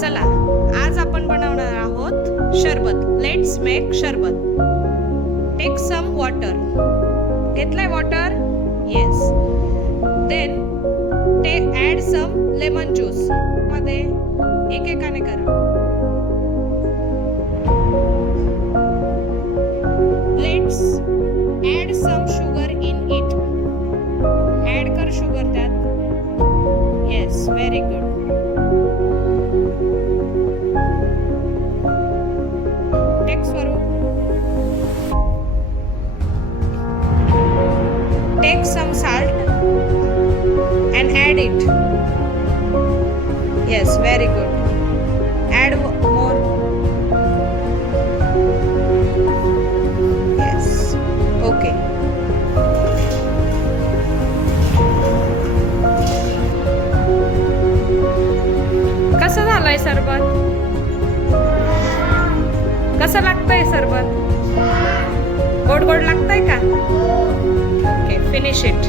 चला आज आपण बनवणार आहोत शरबत. लेट्स मेक शरबत. Take some water. घेतलाय water? Yes. Then add some lemon juice. मध्ये एकेकाने करा. Let's add some sugar in it. Add कर शुगर त्यात. Yes, very good. टेक स्वरूप. Take some salt and add it. Yes, very good. Add more. Yes. Okay. कसं झालंय सरबत? कसं लागतंय सरबत? गोड गोड लागतंय का? Okay, finish it.